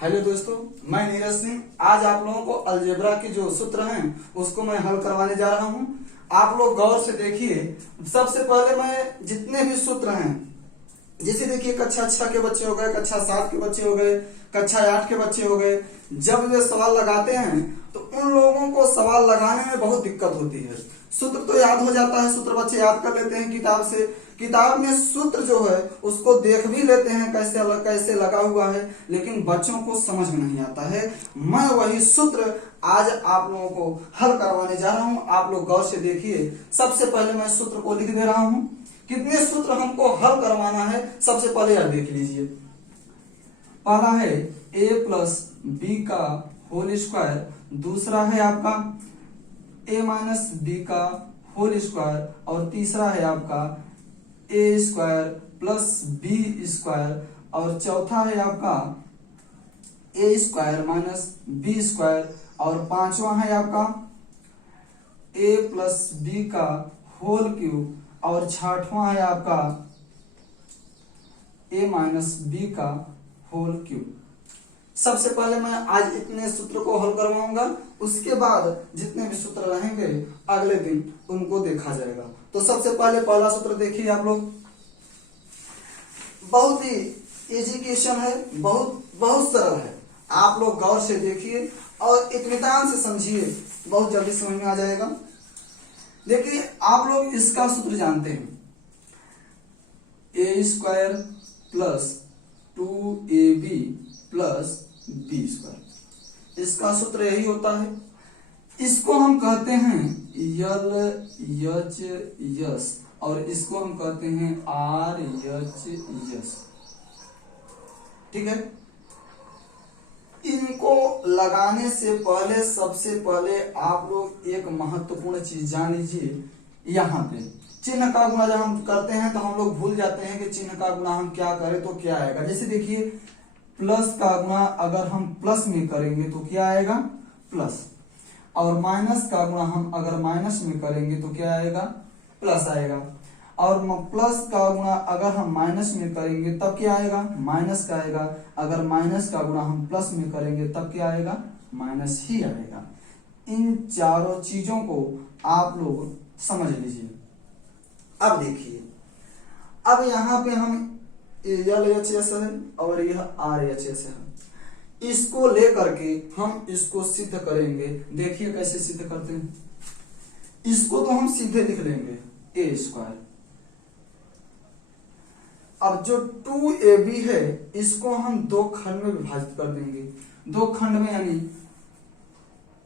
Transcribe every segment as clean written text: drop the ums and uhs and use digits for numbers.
Hello दोस्तों, मैं नीरज सिंह। आज आप लोगों को अलजेब्रा के जो सूत्र हैं उसको मैं हल करवाने जा रहा हूं। आप लोग गौर से देखिए। सबसे पहले मैं जितने भी सूत्र हैं, जैसे देखिए कक्षा 6 के बच्चे हो गए, कक्षा 7 के बच्चे हो गए, कक्षा 8 के बच्चे हो गए, जब वे सवाल लगाते हैं तो उन लोगों को सवाल लगाने में बहुत दिक्कत होती है। सूत्र तो याद हो जाता है, सूत्र बच्चे याद कर लेते हैं किताब से। किताब में सूत्र जो है उसको देख भी लेते हैं कैसे लगा हुआ है, लेकिन बच्चों को समझ में नहीं आता है। मैं वही सूत्र आज आप लोगों को हल करवाने जा रहा हूं। आप लोग गौर से देखिए। सबसे पहले मैं सूत्र को लिख दे रहा हूं। कितने सूत्र हमको हल करवाना है सबसे पहले यह देख लीजिए। पहला है a प्लस बी का होल स्क्वायर, दूसरा है आपका a माइनस बी का होल स्क्वायर, और तीसरा है आपका a square plus B square, और चौथा है आपका a square minus B square, और पांचवा है आपका a प्लस बी का होल क्यूब, और छठवां है आपका a माइनस बी का होल क्यूब। सबसे पहले मैं आज इतने सूत्र को हल करवाऊंगा, उसके बाद जितने भी सूत्र रहेंगे अगले दिन उनको देखा जाएगा। तो सबसे पहले पहला सूत्र देखिए आप लोग। बहुत ही इजी क्वेश्चन है, बहुत सरल है। आप लोग गौर से देखिए और इत्मीनान से समझिए, बहुत जल्दी समझ में आ जाएगा। देखिए आप लोग इसका सूत्र जानते हैं, a square plus 2ab plus B square. इसका सूत्र यही होता है। इसको हम कहते हैं यल एच यस, और इसको हम कहते हैं आर एच यस। ठीक है। इनको लगाने से पहले सबसे पहले आप लोग एक महत्वपूर्ण चीज जान लीजिए। यहाँ पे चिन्ह का गुणा जब हम करते हैं तो हम लोग भूल जाते हैं कि चिन्ह का गुणा हम क्या करें तो क्या आएगा। जैसे देखिए प्लस का गुणा अगर हम प्लस में करेंगे तो क्या आएगा, प्लस, और माइनस का गुणा हम अगर माइनस में करेंगे तो क्या आएगा, प्लस आएगा, और प्लस का गुणा अगर हम माइनस में करेंगे तब क्या आएगा, माइनस का आएगा। अगर माइनस का गुणा हम प्लस में करेंगे तब क्या आएगा, माइनस ही आएगा। इन चारों चीजों को आप लोग समझ लीजिए। अब देखिए, अब यहाँ पे हम यल एच एस है और यह आर एच एस है। इसको लेकर के हम इसको सिद्ध करेंगे। देखिए कैसे सिद्ध करते हैं। इसको तो हम सीधे लिख लेंगे a स्क्वायर। अब जो 2ab है इसको हम दो खंड में विभाजित कर देंगे। दो खंड में यानी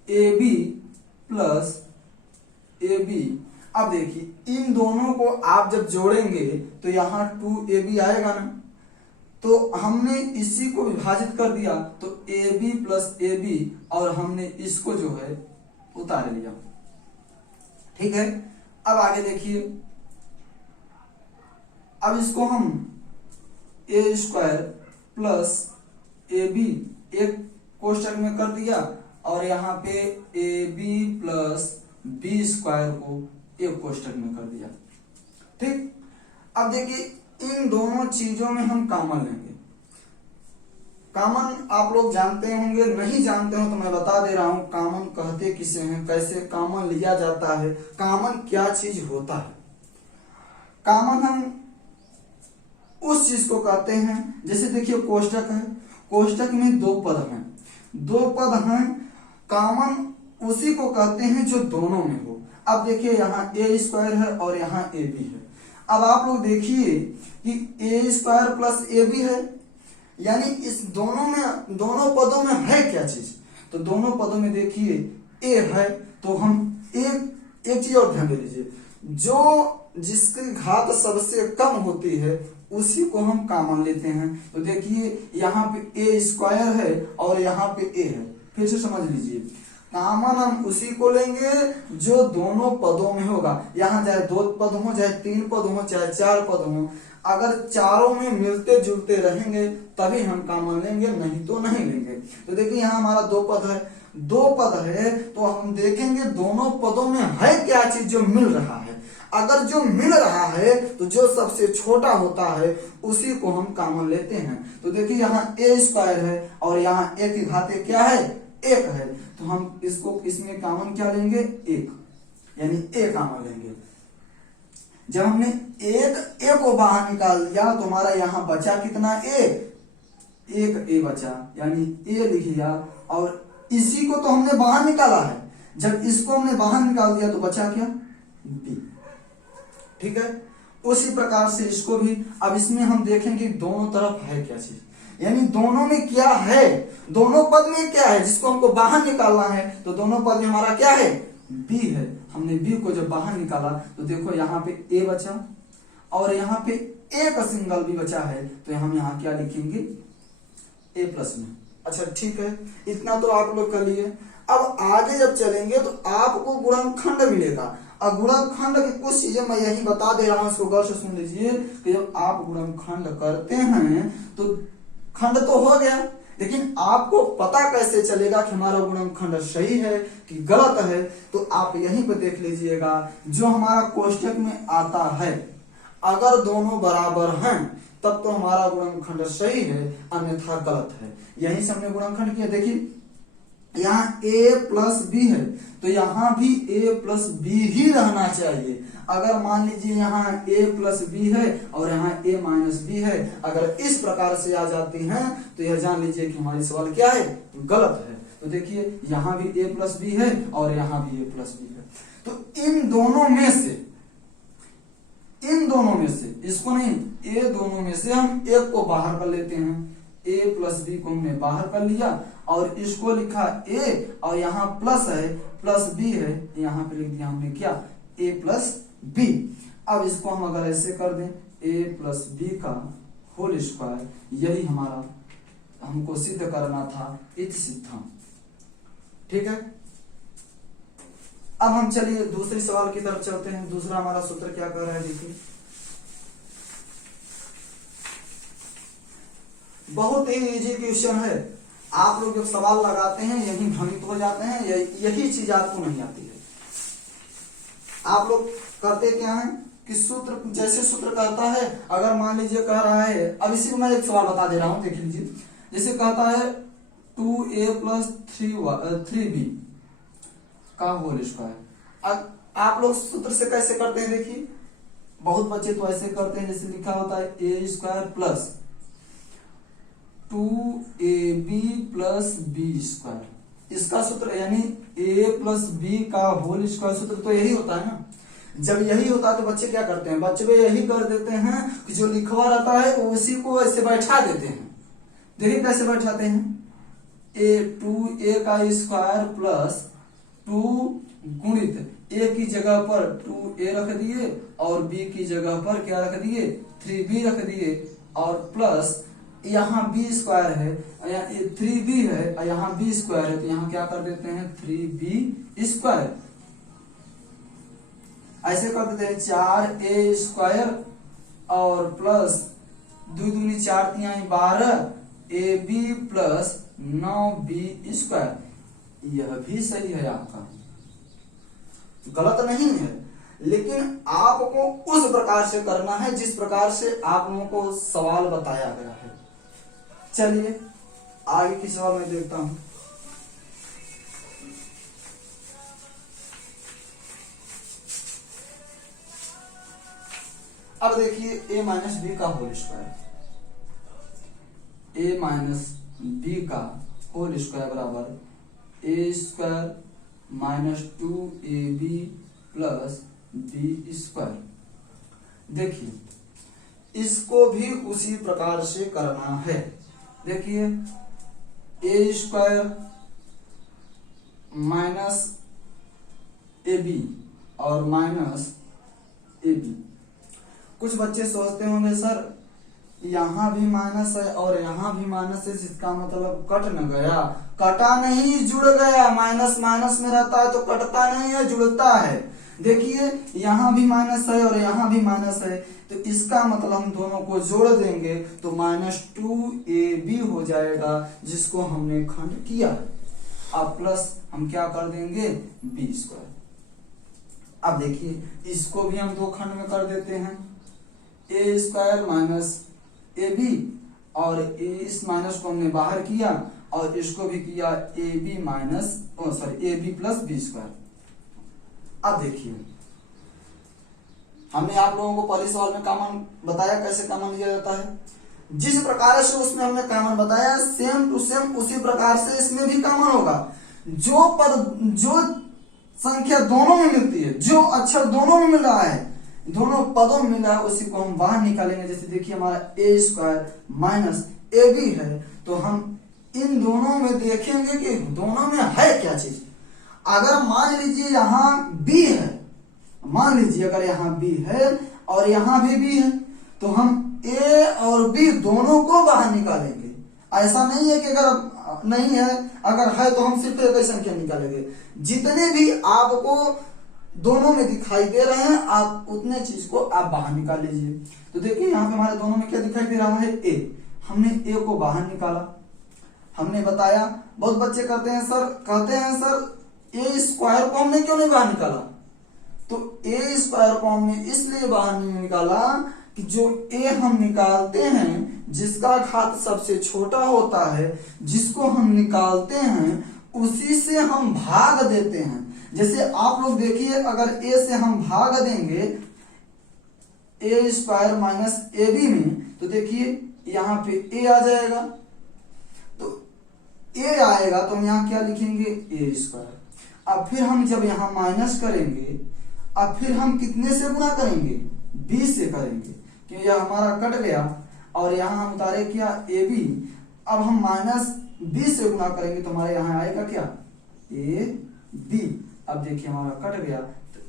ab प्लस ab। अब देखिए इन दोनों को आप जब जोड़ेंगे तो यहाँ 2ab आएगा ना, तो हमने इसी को विभाजित कर दिया तो ab प्लस ab, और हमने इसको जो है उतार लिया। ठीक है। अब आगे देखिए, अब इसको हम a स्क्वायर प्लस ab एक कोष्टक में कर दिया, और यहाँ पे ab प्लस b स्क्वायर को एक कोष्टक में कर दिया। ठीक। अब देखिए इन दोनों चीजों में हम कॉमन लेंगे। कॉमन आप लोग जानते होंगे, नहीं जानते हो तो मैं बता दे रहा हूं कॉमन कहते किसे हैं, कैसे कॉमन लिया जाता है, कॉमन क्या चीज होता है। कॉमन हम उस चीज को कहते हैं, जैसे देखिए कोष्टक है, कोष्टक में दो पद हैं। कॉमन उसी को कहते हैं जो दोनों में हो। अब देखिए यहाँ a स्क्वायर है और यहाँ ab है। अब आप लोग देखिए कि a स्क्वायर प्लस ab है, यानी इस दोनों पदों में है क्या चीज, तो दोनों पदों में देखिए a है। तो हम एक चीज और ध्यान दे लीजिए, जो जिसकी घात सबसे कम होती है उसी को हम कॉमन लेते हैं। तो देखिए यहाँ पे a स्क्वायर है और यहाँ पे a है। फिर से समझ लीजिए, कॉमन हम उसी को लेंगे जो दोनों पदों में होगा। यहाँ चाहे 2 पद हो, चाहे 3 पद हो, चाहे 4 पद हो, अगर चारों में मिलते जुलते रहेंगे तभी हम कॉमन लेंगे, नहीं तो नहीं लेंगे। तो देखिए यहाँ हमारा 2 पद है तो हम देखेंगे दोनों पदों में है क्या चीज जो मिल रहा है। अगर जो मिल रहा है तो जो सबसे छोटा होता है उसी को हम कॉमन लेते हैं। तो देखिए यहाँ ए स्क्वायर है और यहाँ ए की घाते क्या है, एक है, तो हम इसको इसमें कॉमन क्या लेंगे, एक, यानी ए कॉमन लेंगे। जब हमने एक ए को बाहर निकाल दिया तो हमारा यहाँ बचा कितना, एक ए बचा, यानी ए लिख लिया, और इसी को तो हमने बाहर निकाला है। जब इसको हमने बाहर निकाल दिया तो बचा क्या, बी। ठीक है, उसी प्रकार से इसको भी। अब इसमें हम देखेंगे दोनों तरफ है क्या चीज, यानी दोनों में क्या है, दोनों पद में क्या है जिसको हमको बाहर निकालना है। तो दोनों पद में हमारा क्या है, बी है। हमने बी को जब बाहर निकाला तो देखो यहाँ पे ए बचा और यहाँ पे एक सिंगल बी बचा है, तो हम यहाँ क्या लिखेंगे, ए प्लस में। अच्छा ठीक है, इतना तो आप लोग कर लिए। अब आगे जब चलेंगे तो आपको गुणनखंड मिलेगा। अब गुणनखंड की कुछ चीजें मैं यही बता दे रहा हूं, इसको गौर से सुन लीजिए कि जब आप गुणनखंड करते हैं तो खंड तो हो गया, लेकिन आपको पता कैसे चलेगा कि हमारा गुणनखंड सही है कि गलत है। तो आप यहीं पे देख लीजिएगा, जो हमारा कोष्टक में आता है अगर दोनों बराबर हैं तब तो हमारा गुणनखंड सही है, अन्यथा गलत है। यहीं से हमने गुणनखंड किया। देखिए यहाँ a प्लस बी है तो यहाँ भी a प्लस बी ही रहना चाहिए। अगर मान लीजिए यहाँ a प्लस बी है और यहाँ a माइनस बी है, अगर इस प्रकार से आ जाती हैं तो यह जान लीजिए कि हमारी सवाल क्या है, गलत है। तो देखिए यहाँ भी a प्लस बी है और यहाँ भी a प्लस बी है। तो इन दोनों में से इसको नहीं, ए दोनों में से हम एक को बाहर कर लेते हैं। a प्लस बी को हमने बाहर कर लिया और इसको लिखा a और यहाँ प्लस है, प्लस b है, यहाँ पे लिख दिया हमने क्या, a प्लस b। अब इसको हम अगर ऐसे कर दें a प्लस बी का होल स्क्वायर, यही हमारा हमको सिद्ध करना था, इति सिद्धम। ठीक है, अब हम चलिए दूसरी सवाल की तरफ चलते हैं। दूसरा हमारा सूत्र क्या कह रहा है, देखिए बहुत ही इजी क्वेश्चन है। आप लोग जब सवाल लगाते हैं यही भ्रमित हो जाते हैं, यही चीज आपको नहीं आती है। आप लोग करते क्या है कि सूत्र, जैसे सूत्र कहता है, अगर मान लीजिए कह रहा है, अब इसी को मैं एक सवाल बता दे रहा हूं, देख लीजिए। जैसे कहता है 2a प्लस 3b का होल स्क्वायर। अब आप लोग सूत्र से कैसे करते हैं, देखिए बहुत बच्चे तो ऐसे करते हैं, जैसे लिखा होता है a square plus 2ab plus B square. इसका सूत्र यानी a प्लस बी का होल स्क्वायर सूत्र तो यही होता है ना। जब यही होता है तो बच्चे क्या करते हैं, बच्चे भी यही कर देते हैं कि जो लिखवा रहता है उसी को ऐसे बैठा देते हैं। देखिए कैसे बैठाते हैं, a का स्क्वायर प्लस 2 गुणित a की जगह पर 2a रख दिए और b की जगह पर क्या रख दिए, 3b रख दिए, और प्लस यहाँ b स्क्वायर है, 3b है और यहाँ b स्क्वायर है, तो यहाँ क्या कर देते हैं 3b स्क्वायर। ऐसे कर देते हैं 4a स्क्वायर और प्लस 2 दूनी 4 तिहाई 12 ab प्लस 9b स्क्वायर। यह भी सही है, आपका गलत नहीं है, लेकिन आपको उस प्रकार से करना है जिस प्रकार से आप लोगों को सवाल बताया गया है। चलिए आगे की सवाल मैं देखता हूं। अब देखिए a माइनस बी का whole square, a minus B का होल स्क्वायर बराबर a square minus 2ab plus B square. देखिए इसको भी उसी प्रकार से करना है। देखिए a square minus A B और माइनस ए बी। कुछ बच्चे सोचते होंगे सर यहाँ भी माइनस है और यहाँ भी माइनस है, जिसका मतलब कट न गया। कटा नहीं, जुड़ गया। माइनस माइनस में रहता है तो कटता नहीं है, जुड़ता है। देखिए यहाँ भी माइनस है और यहाँ भी माइनस है, तो इसका मतलब हम दोनों को जोड़ देंगे तो -2ab हो जाएगा, जिसको हमने खंड किया। अब प्लस हम क्या कर देंगे b स्क्वायर। अब देखिए इसको भी हम दो खंड में कर देते हैं, ए स्क्वायर माइनस ए बी, और इस माइनस को हमने बाहर किया और इसको भी किया A B minus A B plus B square. अब देखिए हमने आप लोगों को पहले सवाल में कॉमन बताया कैसे कॉमन लिया जाता है। जिस प्रकार से उसमें हमने कॉमन बताया सेम टू सेम उसी प्रकार से इसमें भी कॉमन होगा। जो संख्या दोनों में मिलती है, जो अक्षर दोनों में मिल रहा है, दोनों पदों में मिल रहा है, उसी को हम बाहर निकालेंगे। जैसे देखिए हमारा ए स्क्वायर माइनस ए बी है, तो हम इन दोनों में देखेंगे कि दोनों में है क्या चीज। अगर मान लीजिए यहाँ बी है, मान लीजिए अगर यहाँ बी है और यहाँ भी बी है, तो हम ए और बी दोनों को बाहर निकालेंगे। ऐसा नहीं है कि अगर नहीं है, अगर है तो हम सिर्फ एक ही संख्या निकालेंगे। जितने भी आपको दोनों में दिखाई दे रहे हैं आप उतने चीज को आप बाहर निकाल लीजिए। तो देखिए यहाँ पे हमारे दोनों में क्या दिखाई दे रहा है, ए। हमने ए को बाहर निकाला, हमने बताया। बहुत बच्चे कहते हैं सर ए स्क्वायर को हमने क्यों नहीं बाहर निकाला। तो ए स्क्वायर को हमने इसलिए बाहर नहीं निकाला कि जो ए हम निकालते हैं, जिसका घात सबसे छोटा होता है, जिसको हम निकालते हैं उसी से हम भाग देते हैं। जैसे आप लोग देखिए अगर ए से हम भाग देंगे ए स्क्वायर माइनस ए बी में, तो देखिए यहाँ पे ए आ जाएगा। तो ए आएगा तो हम यहाँ क्या लिखेंगे, ए स्क्वायर। अब फिर हम जब यहाँ माइनस करेंगे, अब फिर हम कितने से गुणा करेंगे, बी से करेंगे, क्योंकि यह हमारा कट गया और यहाँ हम उतारे क्या, ए बी। अब हम माइनस बी से गुणा करेंगे तो हमारे यहाँ आएगा क्या, ए बी। अब देखिए हमारा कट गया तो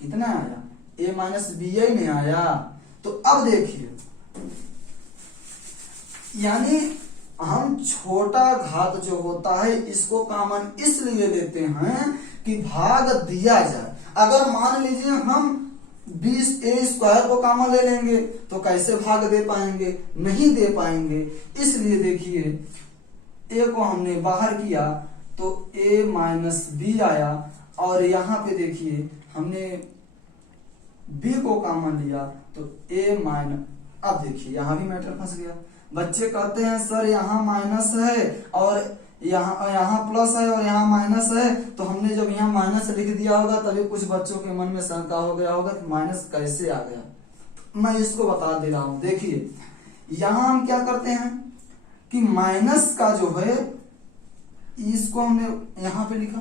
कितना आया, ए माइनस बी आई में आया। तो अब देखिए यानी हम छोटा घात जो होता है इसको कॉमन इसलिए लेते हैं कि भाग दिया जाए। अगर मान लीजिए हम 20 ए स्क्वायर को कॉमन ले लेंगे तो कैसे भाग दे पाएंगे, नहीं दे पाएंगे। इसलिए देखिए ए को हमने बाहर किया तो ए माइनस बी आया, और यहाँ पे देखिए हमने बी को कॉमन लिया तो ए माइनस। अब देखिए यहाँ भी मैटर फंस गया। बच्चे कहते हैं सर यहाँ माइनस है और यहाँ प्लस है और यहाँ माइनस है, तो हमने जब यहाँ माइनस लिख दिया होगा तभी कुछ बच्चों के मन में शंका हो गया होगा कि माइनस कैसे आ गया। मैं इसको बता दे रहा हूं। देखिए यहाँ हम क्या करते हैं कि माइनस का जो है इसको हमने यहाँ पे लिखा,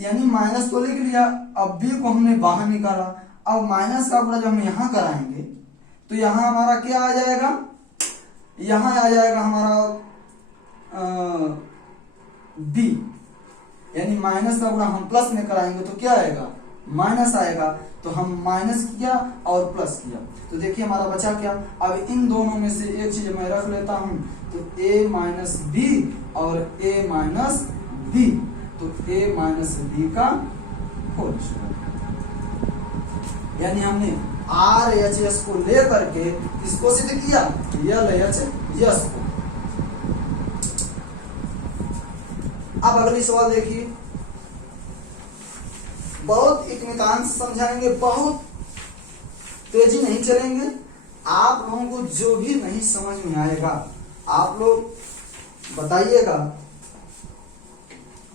यानी माइनस को लिख लिया। अब बी को हमने बाहर निकाला। अब माइनस का गुणा जब हम यहाँ कराएंगे तो यहाँ हमारा क्या आ जाएगा, यहाँ आ जाएगा हमारा बी, यानी माइनस का गुणा हम प्लस में कराएंगे तो क्या आएगा, माइनस आएगा। तो हम माइनस किया और प्लस किया तो देखिए हमारा बचा क्या। अब इन दोनों में से एक चीज मैं रख लेता हूं, तो ए माइनस बी और ए माइनस बी, तो ए माइनस बी का होल स्क्वायर। यानी हमने आर एच एस को ले करके इसको सिद्ध किया, यल एच यस को। अब अगली सवाल देखिए, बहुत इत्मीनान से समझाएंगे, बहुत तेजी नहीं चलेंगे। आप लोगों को जो भी नहीं समझ में आएगा आप लोग बताइएगा,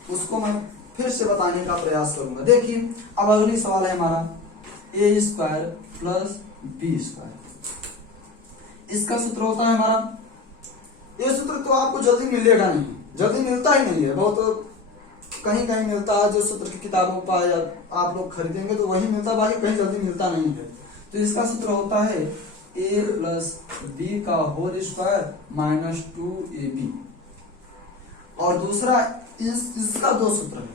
उसको मैं फिर से बताने का प्रयास करूंगा। देखिए अब अगली सवाल है हमारा ए स्क्वायर प्लस बी स्क्वायर। इसका सूत्र होता है हमारा, ये सूत्र तो आपको जल्दी मिलेगा नहीं, जल्दी मिलता ही नहीं है, बहुत कहीं कहीं मिलता है। जो सूत्र की किताबों पर आप लोग खरीदेंगे तो वही मिलता है, बाकी कहीं जल्दी मिलता नहीं है। तो इसका सूत्र होता है ए प्लस बी का होल स्क्वायर माइनस 2ab। और दूसरा इसका दो सूत्र है,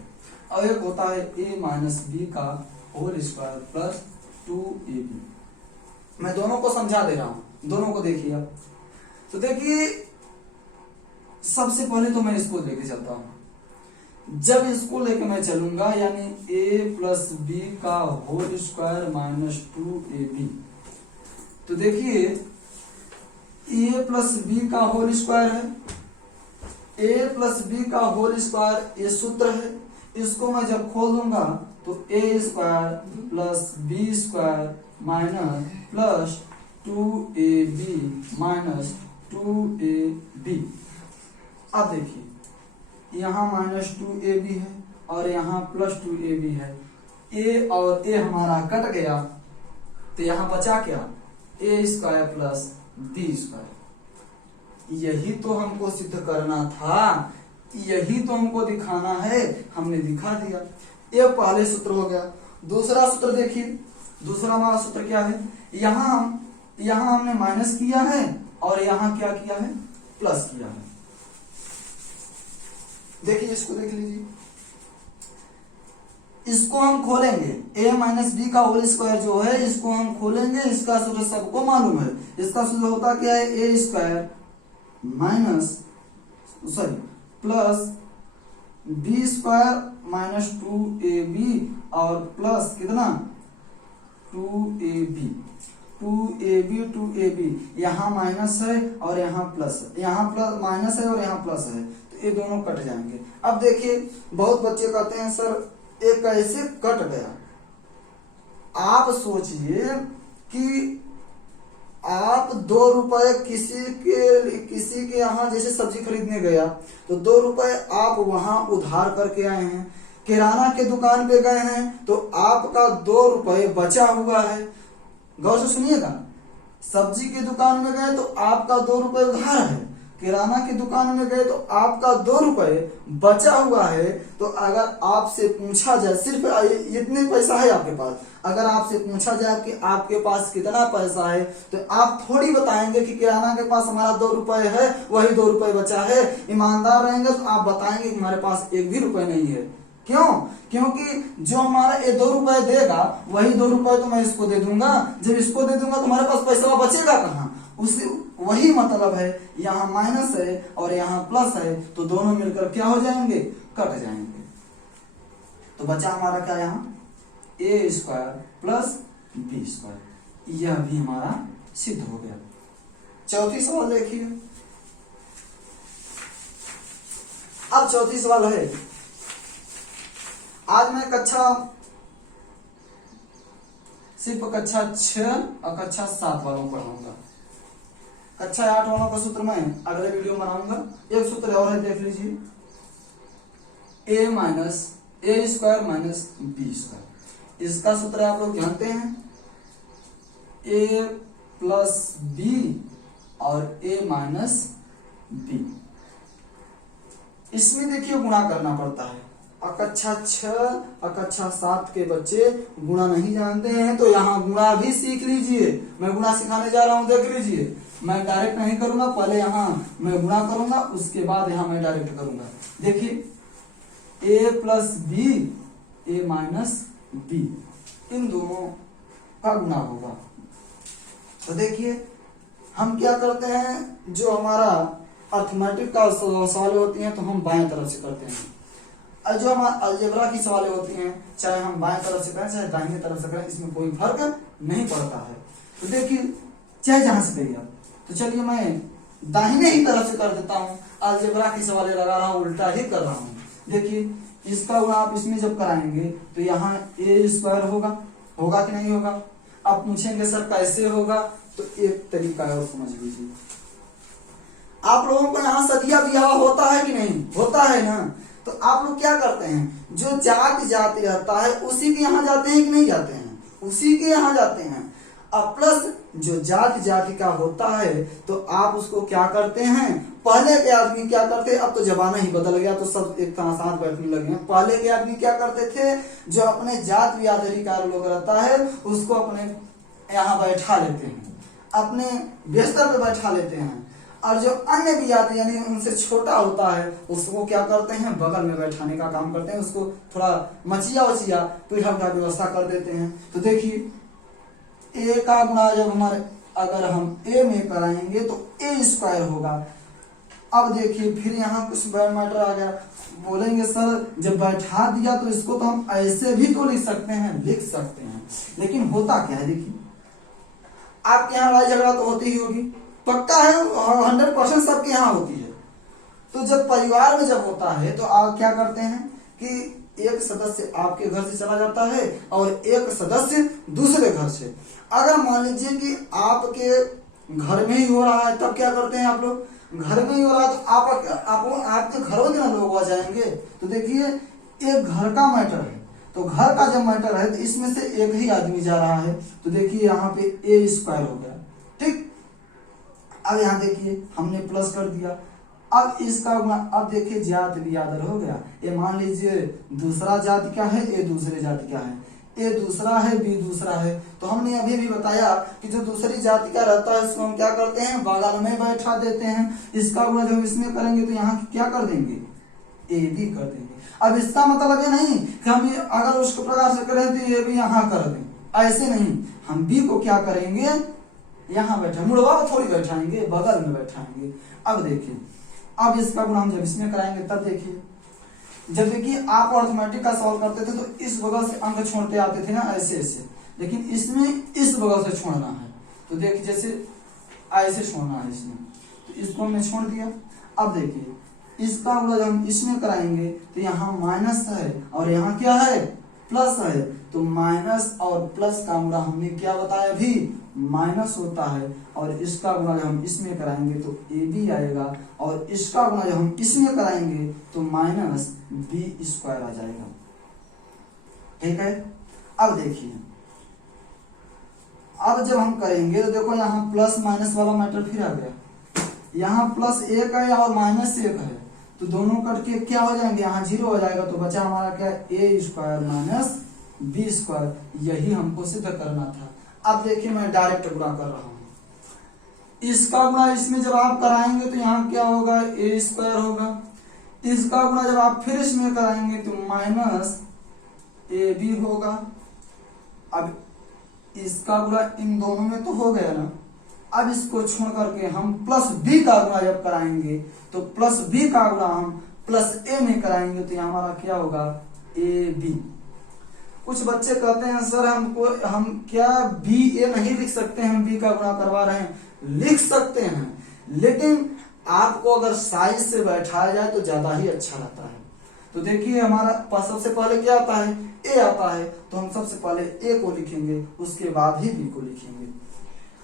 और एक होता है ए माइनस बी का होल स्क्वायर प्लस 2ab। मैं दोनों को समझा दे रहा हूं, दोनों को देखिए। तो देखिए सबसे पहले तो मैं इसको लेके चलता हूं। जब इसको लेके मैं चलूंगा यानी a प्लस बी का होल स्क्वायर माइनस 2ab, तो देखिए a प्लस बी का होल स्क्वायर है, a प्लस बी का होल स्क्वायर ये सूत्र है। इसको मैं जब खोल दूंगा तो A square plus B square minus plus 2ab minus 2ab। अब देखिए यहाँ माइनस 2ab है और यहाँ प्लस 2ab है। a और a हमारा कट गया तो यहाँ बचा क्या, ए स्क्वायर प्लस बी स्क्वायर। यही तो हमको सिद्ध करना था, यही तो हमको दिखाना है, हमने दिखा दिया। ये पहले सूत्र हो गया। दूसरा सूत्र देखिए, दूसरा हमारा सूत्र क्या है, यहाँ हमने माइनस किया है और यहाँ क्या किया है, प्लस किया है। देखिए इसको देख लीजिए, इसको हम खोलेंगे a माइनस बी का होल स्क्वायर जो है इसको हम खोलेंगे। इसका सूत्र सबको मालूम है, इसका सूत्र होता क्या है, A square minus sorry plus B square minus 2ab और प्लस कितना 2ab 2ab यहाँ माइनस है और यहाँ प्लस है, यहाँ प्लस माइनस है और यहाँ प्लस है तो ये दोनों कट जाएंगे। अब देखिए बहुत बच्चे कहते हैं सर एक कैसे कट गया। आप सोचिए कि आप 2 रुपए किसी के यहाँ जैसे सब्जी खरीदने गया तो 2 रुपए आप वहां उधार करके आए हैं, किराना के दुकान पे गए हैं तो आपका 2 रुपए बचा हुआ है। गौर से सुनिएगा, सब्जी की दुकान में गए तो आपका 2 रुपए उधार है, किराना की दुकान में गए तो आपका 2 रुपए बचा हुआ है। तो अगर आपसे पूछा जाए, सिर्फ इतने पैसा है आपके पास, अगर आपसे पूछा जाए कि आपके पास कितना पैसा है तो आप थोड़ी बताएंगे कि किराना के पास हमारा 2 रुपए है, वही 2 रुपए बचा है। ईमानदार रहेंगे तो आप बताएंगे कि हमारे पास एक भी रुपए नहीं है। क्यों? क्योंकि जो हमारा ये 2 रुपए देगा वही 2 रुपए तो मैं इसको दे दूंगा, जब इसको दे दूंगा तो हमारे पास पैसा बचेगा कहाँ। उसी वही मतलब है, यहाँ माइनस है और यहाँ प्लस है तो दोनों मिलकर क्या हो जाएंगे, कट जाएंगे। तो बचा हमारा क्या, यहाँ ए स्क्वायर प्लस बी स्क्वायर, यह भी हमारा सिद्ध हो गया। चौथी सवाल देखिए, अब चौथी सवाल है, आज मैं सिर्फ कक्षा 6 और कक्षा 7 वालों को पढ़ाऊंगा। कक्षा 8 वालों का सूत्र मैं अगले वीडियो में बनाऊंगा। एक सूत्र और है, देख लीजिए, ए स्क्वायर माइनस बी स्क्वायर। इसका सूत्र आप लोग जानते हैं, ए प्लस बी और ए माइनस बी। इसमें देखिए गुणा करना पड़ता है। कक्षा 6 और कक्षा 7 के बच्चे गुणा नहीं जानते हैं तो यहाँ गुणा भी सीख लीजिए। मैं गुणा सिखाने जा रहा हूँ, देख लीजिए। मैं डायरेक्ट नहीं करूंगा, पहले यहाँ मैं गुणा करूंगा, उसके बाद यहाँ मैं डायरेक्ट करूंगा। देखिए ए प्लस बी ए माइनस बी, इन दोनों का गुणा होगा। तो देखिए हम क्या करते हैं, जो हमारा अर्थमेटिक का सवाल होती हैं तो हम बाएं तरफ से करते हैं, और जो हमारा अलजेब्रा की सवाल होती हैं चाहे हम बाएं तरफ से करें चाहे दाहिने तरफ से करें, इसमें कोई फर्क नहीं पड़ता है। तो देखिए चाहे जहां से करिए आप, तो चलिए मैं दाहिने ही तरफ से कर देता हूँ, अलजेब्रा की सवालें लगा रहा हूँ, उल्टा ही कर रहा हूँ। देखिए इसका गुणा आप इसमें जब कराएंगे तो यहाँ ए स्क्वायर होगा कि नहीं होगा। आप पूछेंगे सर कैसे होगा, तो एक तरीका है, समझ लीजिए। आप लोगों को यहाँ सदिया ब्याह होता है कि नहीं, होता है ना। तो आप लोग क्या करते हैं, जो जाति रहता है उसी के यहाँ जाते हैं कि नहीं जाते हैं, उसी के यहाँ जाते हैं। अब प्लस जो जाति का होता है तो आप उसको क्या करते हैं, पहले के आदमी क्या करते, अब तो जमाना ही बदल गया तो सब एक साथ बैठने लगे हैं। पहले के आदमी क्या करते थे, जो अपने जात बिरादरी का लोग रहता है उसको अपने यहाँ बैठा लेते हैं, अपने बिस्तर पे बैठा लेते हैं, और जो अन्य भी जाति यानी उनसे छोटा होता है उसको क्या करते हैं, बगल में बैठाने का काम करते हैं, उसको थोड़ा मचिया पीढ़ा का व्यवस्था कर देते हैं। तो देखिए ए का गुणा जब हमारे अगर हम ए में कराएंगे तो ए स्क्वायर होगा। अब देखिए फिर यहाँ कुछ मैटर आ गया, बोलेंगे सर जब बैठा दिया तो इसको तो हम ऐसे भी तो लिख सकते हैं, लेकिन होता क्या है, देखिए आपके यहाँ लड़ाई झगड़ा तो होती ही होगी, पक्का है, 100% सबके यहाँ होती है। तो जब परिवार में जब होता है तो आप क्या करते हैं कि एक सदस्य आपके घर से चला जाता है और एक सदस्य दूसरे घर से। अगर मान लीजिए कि आपके घर में ही हो रहा है, तब क्या करते हैं आप लोग? घर में ही हो रहा है तो आपके घरों के ना लोग आ जाएंगे। तो देखिए एक घर का मैटर है, तो घर का जब मैटर है तो इसमें से एक ही आदमी जा रहा है, तो देखिए यहाँ पे ए स्क्वायर हो गया, ठीक। अब यहाँ देखिए हमने प्लस कर दिया, अब इसका गुना, अब देखिए जाति बियादर हो गया। ये मान लीजिए दूसरा जाति का है, ए दूसरे जाति का है, ए दूसरा है, बी दूसरा है। तो हमने अभी भी बताया कि जो दूसरी जाति का रहता है उसको हम क्या करते हैं? बगल में बैठा देते हैं। इसका गुना जब इसमें करेंगे तो यहाँ क्या कर देंगे? ए बी कर देंगे। अब इसका मतलब ये नहीं कि हम अगर उसको प्रकार से करें तो ये भी यहाँ कर दें, ऐसे नहीं। हम बी को क्या करेंगे? यहाँ बैठा, मुड़वा में थोड़ी बैठाएंगे, बगल में बैठाएंगे। अब देखिए, अब इसका गुना हम जब इसमें कराएंगे तब देखिए, जब देखिए आप अर्थमेटिक का सॉल्व करते थे तो इस बगल से अंक छोड़ते आते थे ना, ऐसे ऐसे, लेकिन इसमें इस बगल से छोड़ना है। तो देखिए जैसे ऐसे छोड़ना है इसमें, तो इसको हमने छोड़ दिया। अब देखिए इसका गुणा जब हम इसमें कराएंगे तो यहाँ माइनस है और यहाँ क्या है? प्लस है। तो माइनस और प्लस का गुणा हमने क्या बताया अभी? माइनस होता है। और इसका गुणा जब हम इसमें कराएंगे तो ए बी आएगा, और इसका गुणा जब हम इसमें कराएंगे तो माइनस बी स्क्वायर आ जाएगा, ठीक है। अब देखिए, अब जब हम करेंगे तो देखो यहाँ प्लस माइनस वाला मैटर फिर आ गया। यहाँ प्लस एक है और माइनस एक है, तो दोनों कट के क्या हो जाएंगे? यहाँ जीरो हो जाएगा। तो बचा हमारा क्या? ए स्क्वायर माइनस बी स्क्वायर। यही हमको सिद्ध करना था। अब देखिए मैं डायरेक्ट गुणा कर रहा हूँ। इसका गुणा इसमें जब आप कराएंगे तो यहाँ क्या होगा? ए स्क्वायर होगा। इसका गुणा जब आप फिर इसमें कराएंगे तो माइनस ए बी होगा। अब इसका गुणा इन दोनों में तो हो गया ना। अब इसको छोड़ करके हम प्लस बी का गुणा जब कराएंगे तो प्लस बी का गुणा हम प्लस ए में कराएंगे तो यहाँ हमारा क्या होगा? A B. कुछ बच्चे कहते हैं सर हम क्या बी ए नहीं लिख सकते? हम बी का गुणा करवा रहे हैं। लिख सकते हैं, लेकिन आपको अगर साइज से बैठाया जाए तो ज्यादा ही अच्छा रहता है। तो देखिए हमारा पास सबसे पहले क्या आता है? ए आता है। तो हम सबसे पहले ए को लिखेंगे, उसके बाद ही बी को लिखेंगे।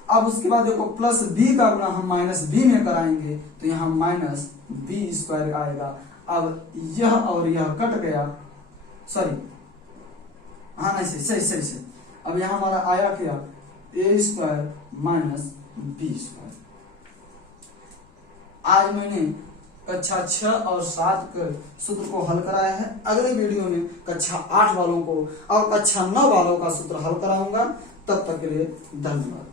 अब उसके बाद देखो प्लस बी का गुणा हम माइनस बी में कराएंगे तो यहाँ माइनस बी स्क्वायर आएगा। अब यह और यह कट गया, सॉरी, हाँ नहीं सही। अब यहाँ हमारा आया क्या? ए स्क्वायर माइनस बी स्क्वायर। आज मैंने कक्षा 6 और 7 के सूत्र को हल कराया है। अगले वीडियो में कक्षा 8 वालों को और कक्षा 9 वालों का सूत्र हल कराऊंगा। तब तक के लिए धन्यवाद।